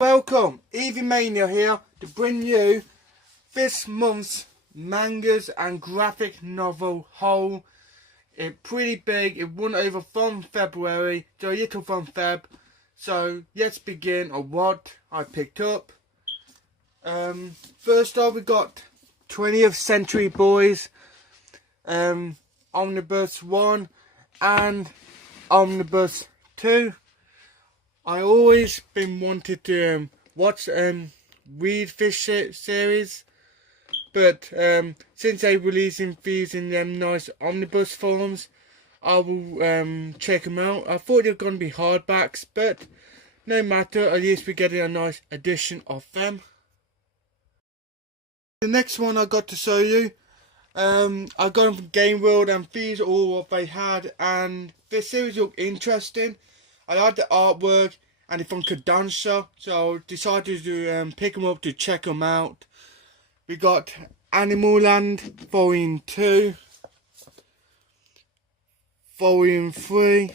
Welcome, Evie Mania here to bring you this month's mangas and graphic novel haul. It's pretty big. It went over from February to a little from Feb. So let's begin on what I picked up. First off, we got 20th Century Boys, Omnibus 1 and Omnibus 2. I always been wanted to watch read this series, but since they releasing these in them nice omnibus forms, I will check them out. I thought they were going to be hardbacks, but no matter, at least we're getting a nice edition of them. The next one I got to show you, I got them from Game World, and these are all what they had, and this series looked interesting. I like the artwork, and it's from Kodansha, so I decided to pick them up to check them out. We got Animal Land Volume 2, Volume 3,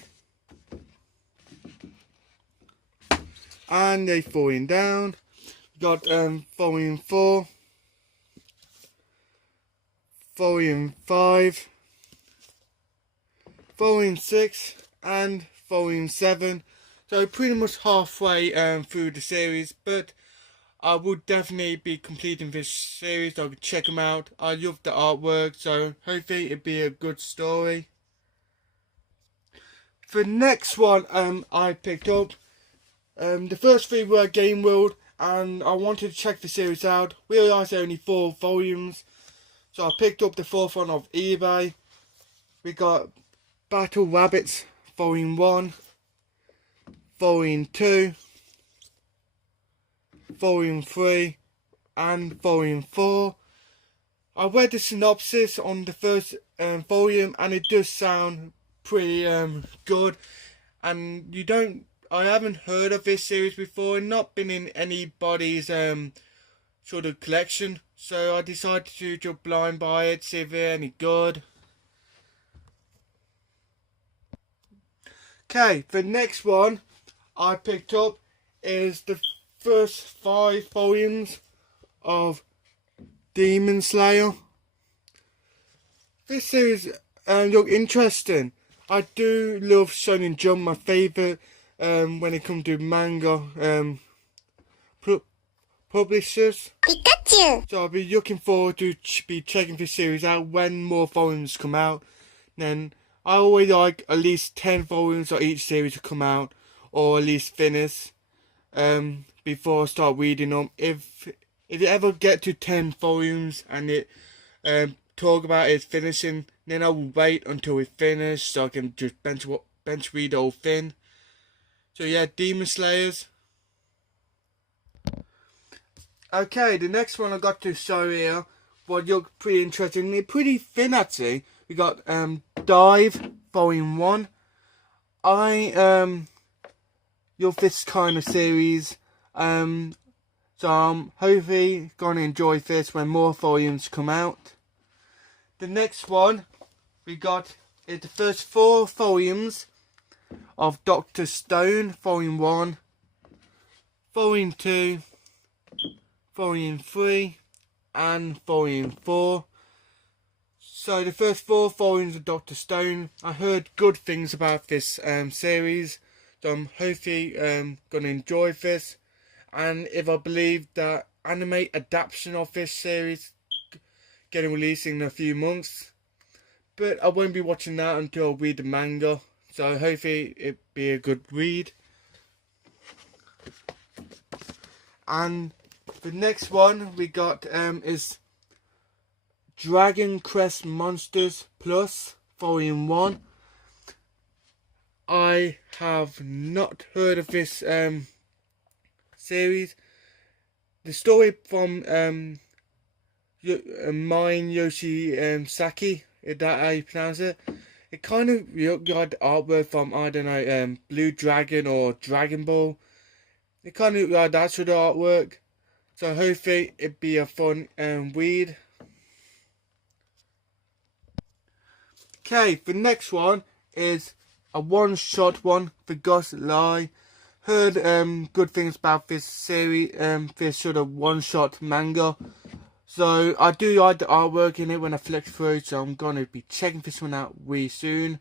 and they falling down. We got Volume 4, Volume 5, Volume 6, and Volume 7. So pretty much halfway through the series, but I would definitely be completing this series. I could check them out. I love the artwork, so hopefully it'll be a good story. The next one I picked up, the first three were Game World, and I wanted to check the series out. Realised there are only 4 volumes, so I picked up the 4th one off eBay. We got Battle Rabbits Volume 1, Volume 2, Volume 3, and Volume 4. I read the synopsis on the first volume, and it does sound pretty good. And I haven't heard of this series before, and not been in anybody's sort of collection, so I decided to just blind buy it, see if they're any good. Okay, the next one I picked up is the first 5 volumes of Demon Slayer. This series look interesting. I do love Shonen Jump, my favourite when it comes to manga publishers. Pikachu! So I'll be looking forward to be checking this series out when more volumes come out. Then I always like at least 10 volumes of each series to come out, or at least finish before I start reading them. If you ever get to 10 volumes and it talk about it finishing, then I will wait until it finishes so I can just bench read the whole thing. So yeah, Demon Slayers. Okay, the next one I got to show here was look pretty interesting. They're pretty thin actually. We got Dive Volume 1. I love this kind of series, so I'm hopefully going to enjoy this when more volumes come out. The next one we got is the first 4 volumes of Dr. Stone, Volume 1, Volume 2, Volume 3, and Volume 4. So the first 4 volumes of Dr. Stone, I heard good things about this series, so I'm hopefully going to enjoy this. And if I believe that anime adaptation of this series getting released in a few months, but I won't be watching that until I read the manga, so hopefully it'll be a good read. And the next one we got is Dragon Quest Monsters Plus Volume 1. I have not heard of this series. The story from Mine Yoshi Saki, is that how you pronounce it? It kind of looked like the artwork from, I don't know, Blue Dragon or Dragon Ball. It kind of looked like that sort of artwork. So hopefully it'd be a fun read. Okay, the next one is a one-shot one, The Ghost Lie. heard good things about this series, this sort of one-shot manga. So I do like the artwork in it when I flick through, so I'm gonna be checking this one out really soon.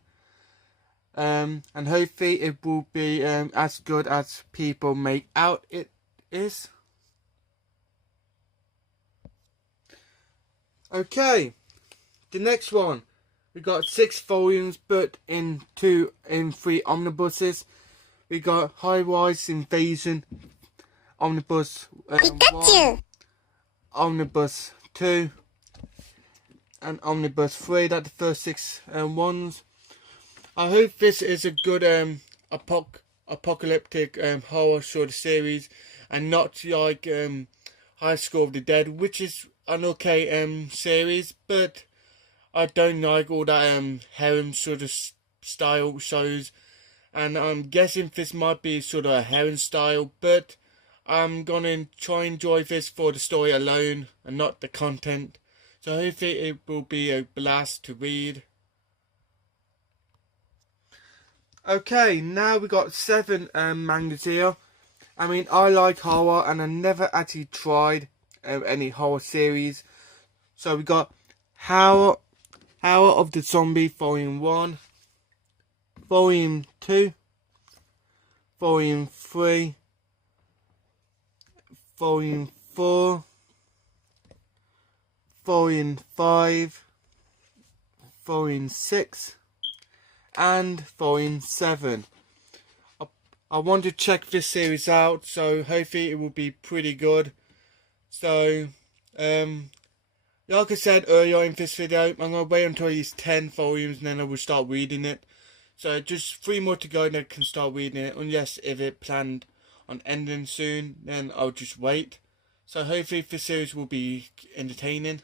And hopefully it will be as good as people make out it is. Okay, the next one. We got 6 volumes, but in 3 omnibuses. We got High Rise Invasion Omnibus 1, Omnibus 2, and Omnibus 3. That's the first 6 ones. I hope this is a good apocalyptic horror sort of series, and not like High School of the Dead, which is an okay series, but I don't like all that harem sort of style shows, and I'm guessing this might be sort of a harem style, but I'm gonna try and enjoy this for the story alone and not the content. So hopefully it will be a blast to read. Okay, now we got 7 mangas here. I mean, I like horror, and I never actually tried any horror series. So we got Hour of the Zombie Volume 1, Volume 2, Volume 3, Volume 4, Volume 5, Volume 6, and Volume 7. I want to check this series out, so hopefully it will be pretty good. So, like I said earlier in this video, I'm going to wait until he's 10 volumes and then I will start reading it. So just 3 more to go and I can start reading it, unless if it planned on ending soon, then I'll just wait. So hopefully this series will be entertaining.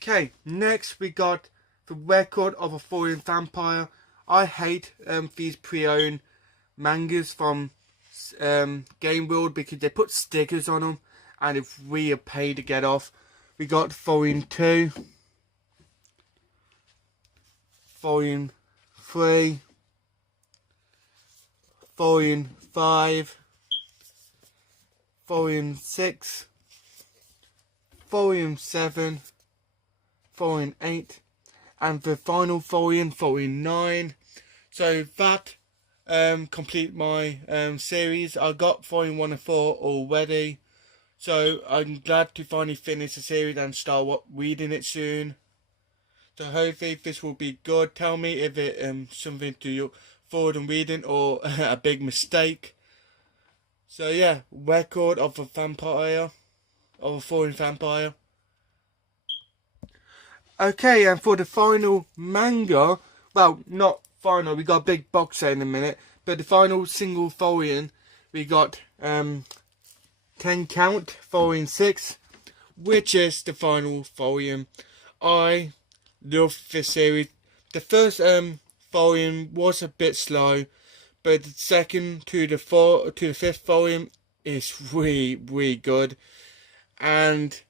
Okay, next we got The Record of a Fallen Vampire. I hate these pre-owned mangas from Game World because they put stickers on them and it's really a pain to get off. We got Volume 2, Volume 3, Volume 5, Volume 6, Volume 7, Volume 8, and the final volume, Volume 9. So that complete my series. I got Volume 1 and 4 already. So I'm glad to finally finish the series and start reading it soon. So hopefully this will be good. Tell me if it something to look forward and reading or a big mistake. So yeah, Record of a Vampire, of a Fallen Vampire. Okay, and for the final manga, well, not final, we got a big box set in a minute, but the final single volume, we got 10 Count, Volume 6, which is the final volume. I love this series. The first volume was a bit slow, but the second to the 5th volume is really good. And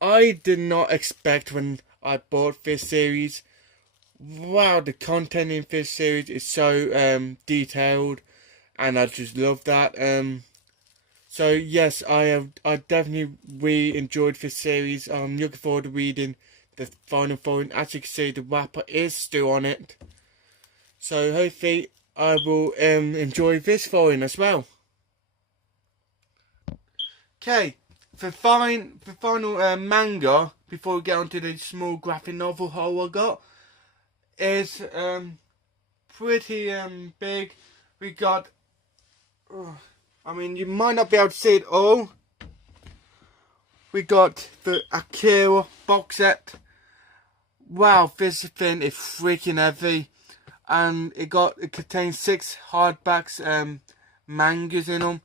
I did not expect when I bought this series. Wow, the content in this series is so detailed, and I just love that. So yes, I definitely really enjoyed this series. I'm looking forward to reading the final volume. As you can see, the wrapper is still on it. So hopefully I will enjoy this volume as well. Okay, the final manga, before we get onto the small graphic novel haul I got, is pretty big. We got, I mean, you might not be able to see it all. We got the Akira box set. Wow, this thing is freaking heavy, and it contains 6 hardbacks mangas in them,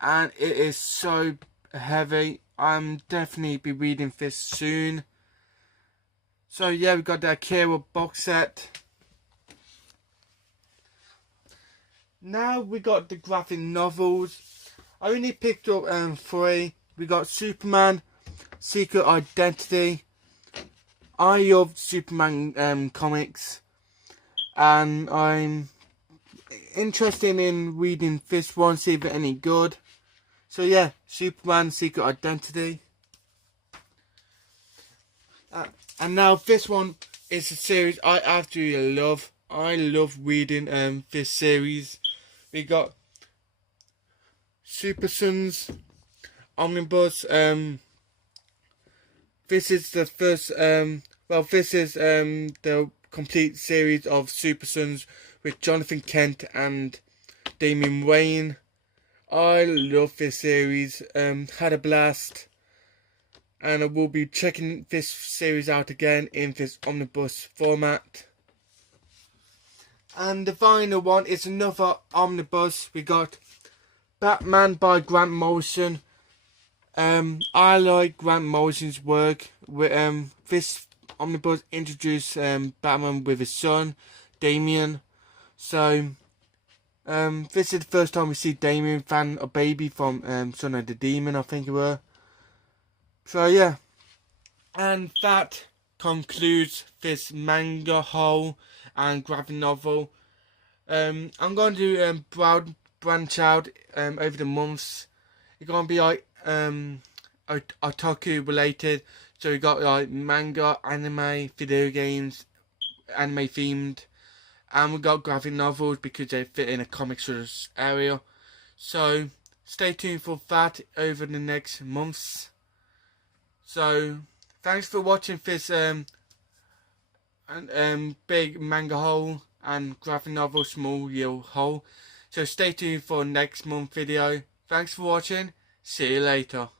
and it is so heavy. I'm definitely be reading this soon. So yeah, we got the Akira box set. Now we got the graphic novels. I only picked up 3. We got Superman, Secret Identity. I love Superman comics, and interested in reading this one, see if it's any good. So yeah, Superman Secret Identity. And now this one is a series I absolutely love. I love reading this series. We got Soo Persons Omnibus. This is the first this is the complete series of Soo Persons with Jonathan Kent and Damian Wayne. I love this series. Had a blast. And I will be checking this series out again in this omnibus format. And the final one is another omnibus. We got Batman by Grant Morrison. I like Grant Morrison's work. This omnibus introduced Batman with his son, Damian. So this is the first time we see Damian fan a baby from Son of the Demon, I think it were. So yeah, and that concludes this manga haul and graphic novel. I'm going to branch out over the months. It's going to be like otaku related. So we got like manga, anime, video games, anime themed, and we got graphic novels because they fit in a comic sort of area. So stay tuned for that over the next months. So, thanks for watching this big manga haul and graphic novel small real haul. So stay tuned for next month video. Thanks for watching. See you later.